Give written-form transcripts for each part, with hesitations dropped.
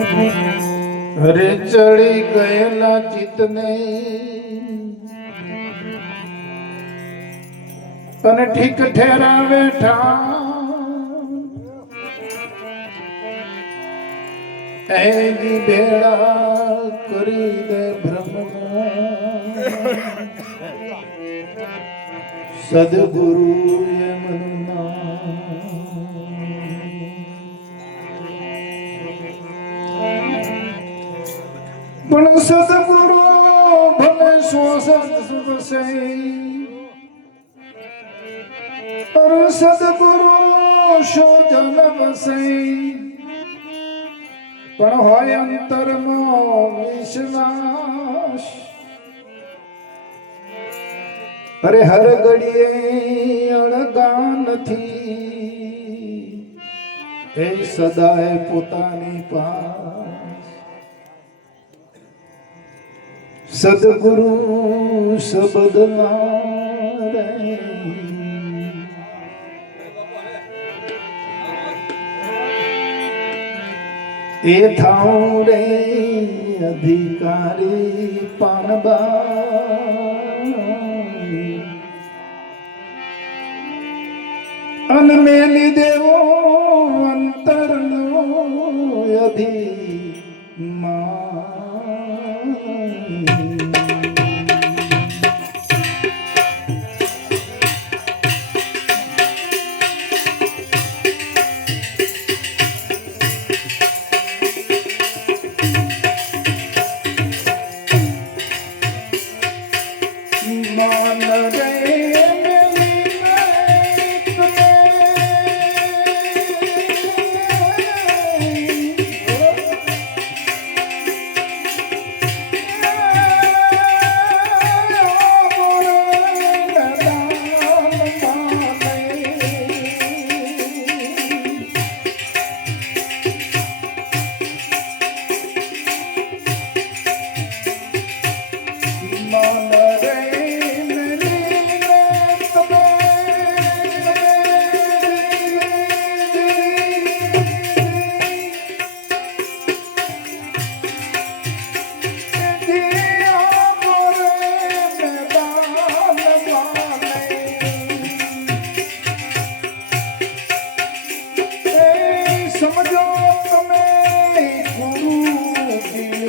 હરે ચડી ગયેલા ચિતને અને ઠીક ઠેરાવે એની બેડા કરી દે બ્રહ્મ સદગુરુ પણ સદગુરુ ભલે શ્વસન સુધશે પર સદગુરુ શો જન્મશે પણ હોય અંતરનો વિશ્વાસ અરે હર ઘડીએ અળગા નથી એ સદાય પોતાની પાસ સદગુરુ શબ્દમાં રહે એ થાઉં રે અધિકારી પાનબાઈ અન મેલી દેવો અંતરનો સમજો તમે ગુરુજી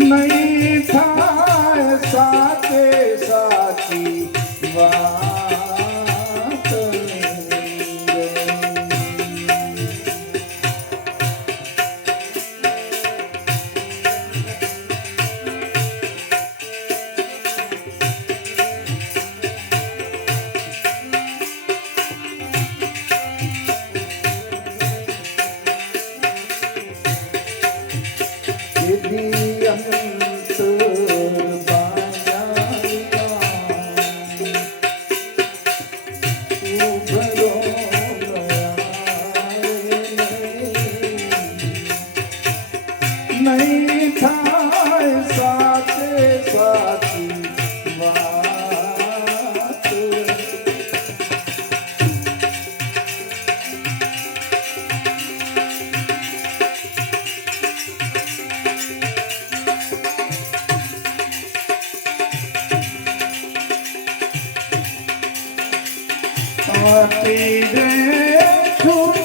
નહીં થાય સાચે સાચી વાત નહીં થાય સાચે સાચી વાત આતી રે છૂટ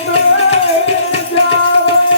જાવે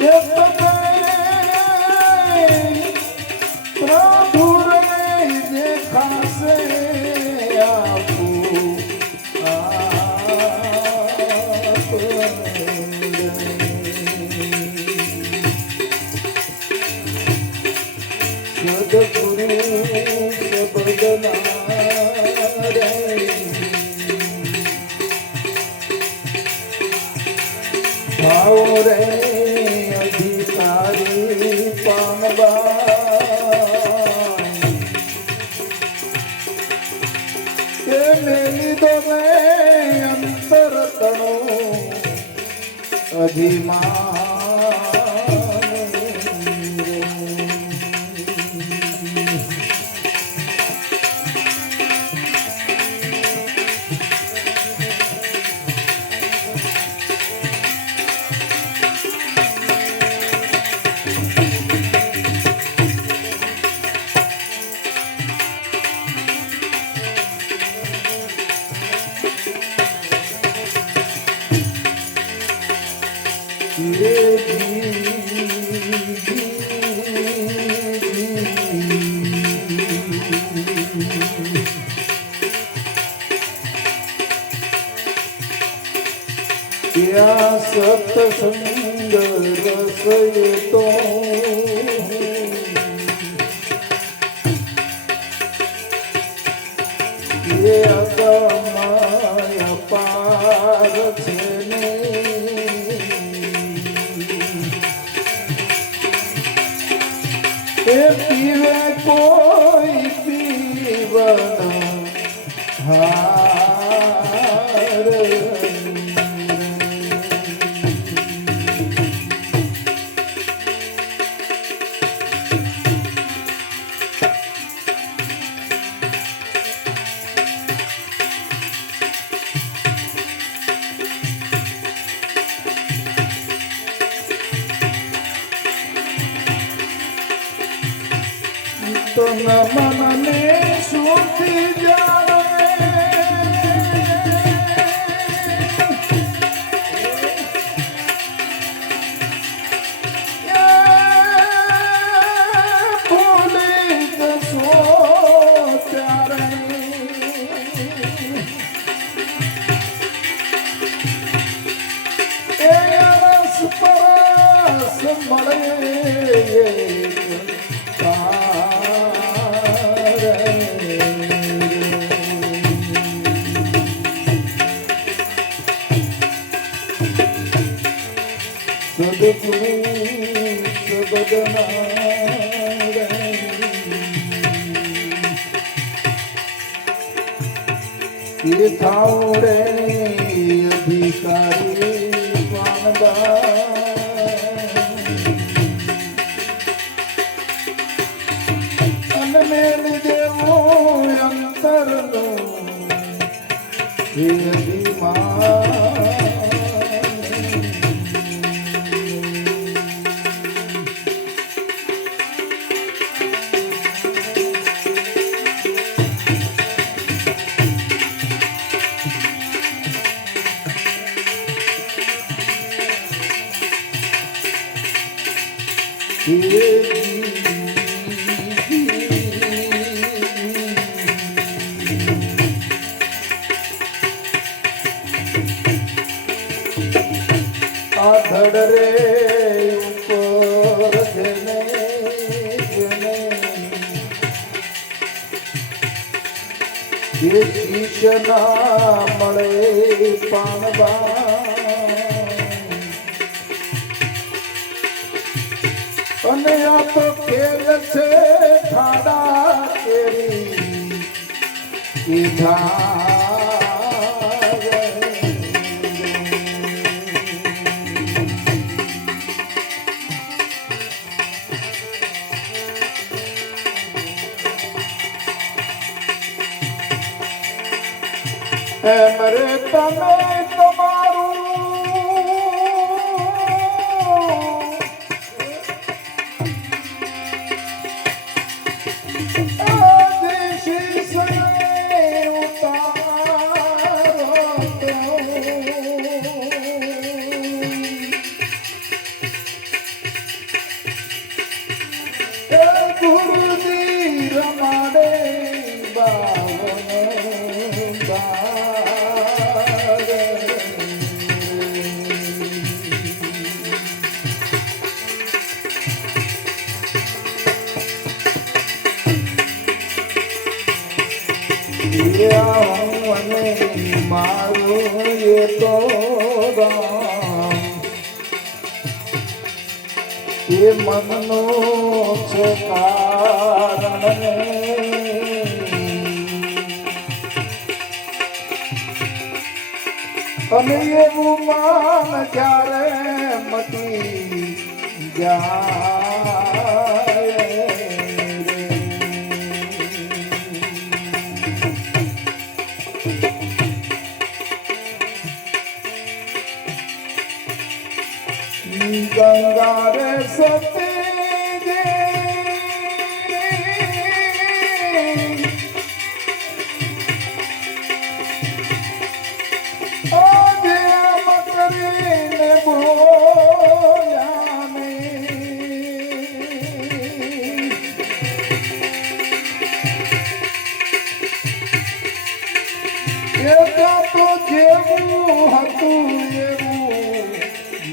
એ તમે પ્રભુ રે દેખાશે આપું સદગુરુ સબદના રે ભાવ રે અધિકારી પાનબા કે લીધો મેં અંતર તણો અભિમાન ત્યાં સત્સંગ રસય તો એ અગમાય પાર છે ને એ પીવે કોઈ પીવન હાર તો મને સુખી જાવે ભૂલી જશો ત્યારે એ રસ પરસ મળે સદગુરુ સબદના એ થાવ રે અધિકારી પાનબા અને મેળી દેવો અંતરનો એ અભિમાન આધડ રે ઉપર જેને જેને એ શીશ ના મળે પાનબા અને આ તો ખેલ છે ખાડા કેરી કીધા એમ રે તમે તમારું ગુરુજી રમાડે બાવને બારે. હું અને મારું એ તો રામ એ મનનો છે કારણ અને એવું માન જ્યારે મટી જાય ગંગા રે સતી આજે આમ કરીને બોલ્યા એ તો જેવું હતું એવું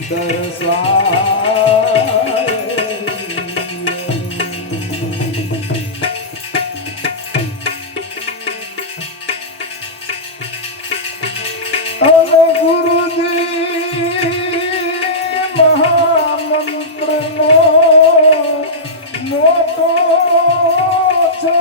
દર્શાય અને ગુરુજી મહામંત્રનો મોટો છે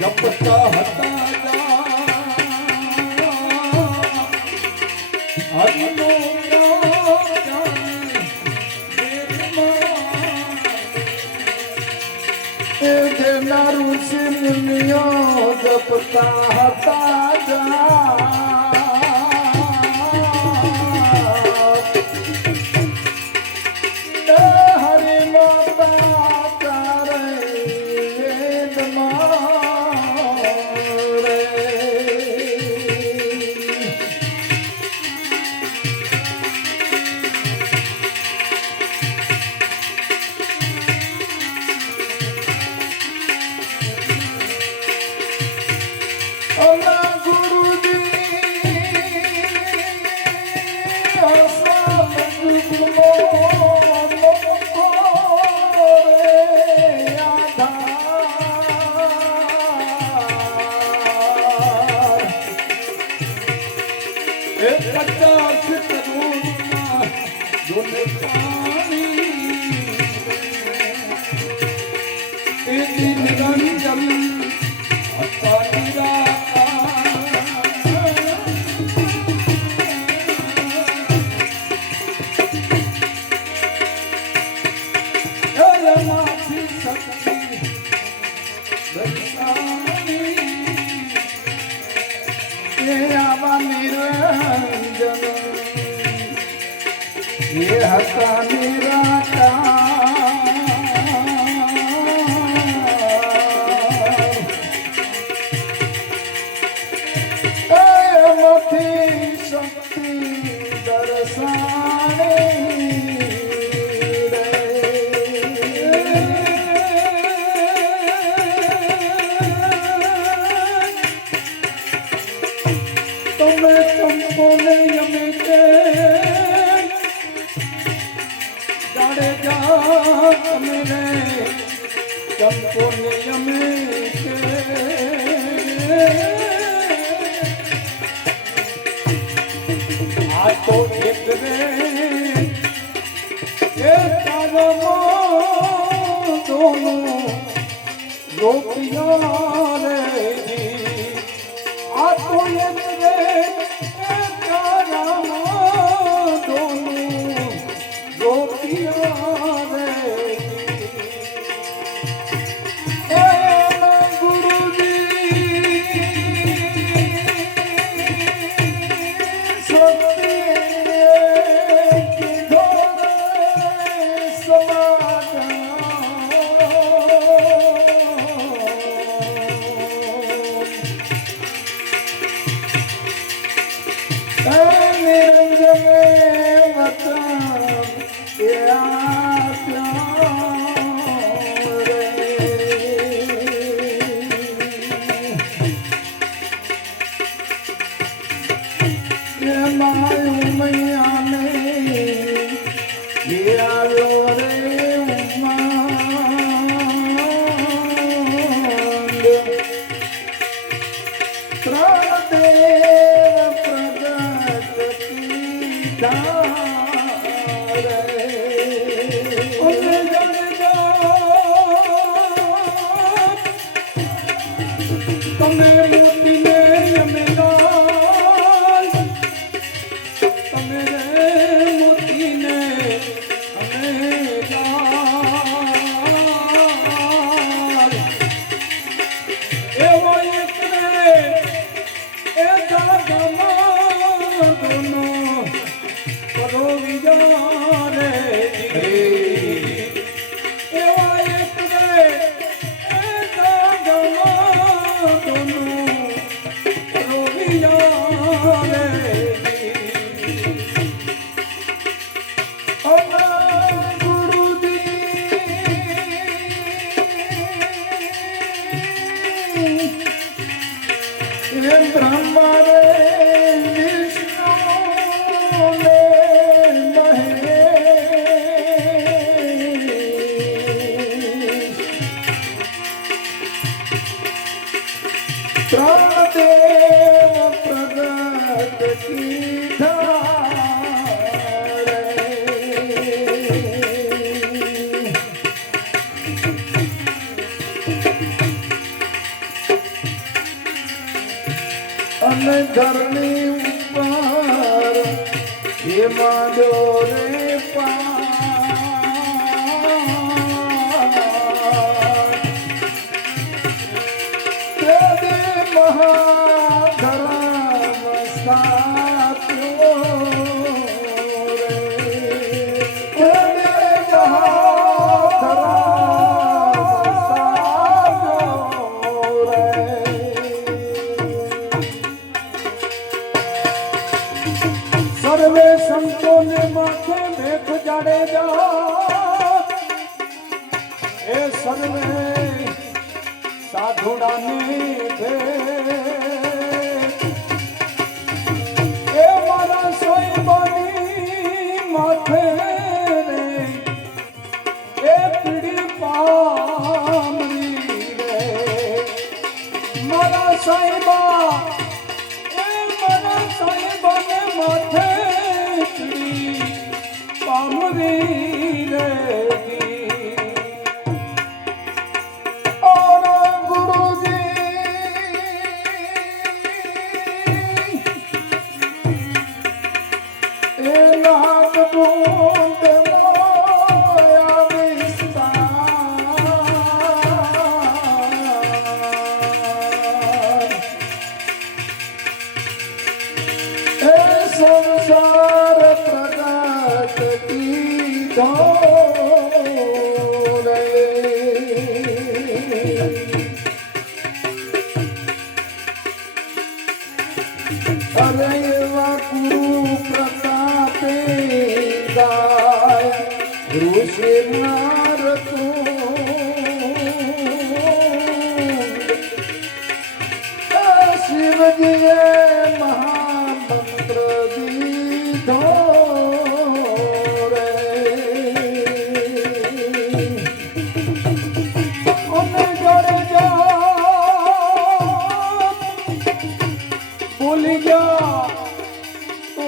જપતા હતા હરિનો એ જેના ઋષિ મુનિઓ જપતા હતા હરિનો હતા નિરાકાર એમાંથી શક્તિ દર્શાણી તમે ચંપોને યમે કે તમે રે ચંપોને યમે કે આ તો એક રે એ તારો દોનો રોપિયા રે આ તો એક રે એ તારા દોનો રોપિયા રે ગુરુજી પ્રાણદેવ પ્રગટ કીધા અને ધરણી ઉપર એ માંડ્યો રે મહાધર્મ સ્થાપ્યો સર્વે સંતોને માથે મેઘ જાડેજા એ સર્વે સાધુડાની એ મારા સાઈબાની માથે રે એ પીડી પામરી રે મારા સાઈબા એ મારા સાઈબાને માથે પીડી પામરી રે સંસાર પ્રગટ કીધો રે અરે એવા ગુરુ પ્રતાપે ગાય ઋષિ શિવજીએ મહામંત્ર દીધો રે અને જડે જા ભૂલી જા તો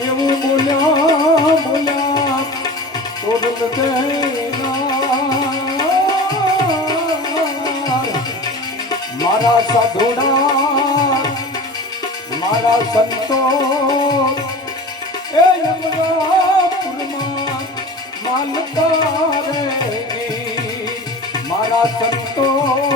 એવું બોલ્યા બોલ્યા તો મારા સાધુડા મારા સંતો એ યમરાપુરમાં માનતા રે મારા સંતો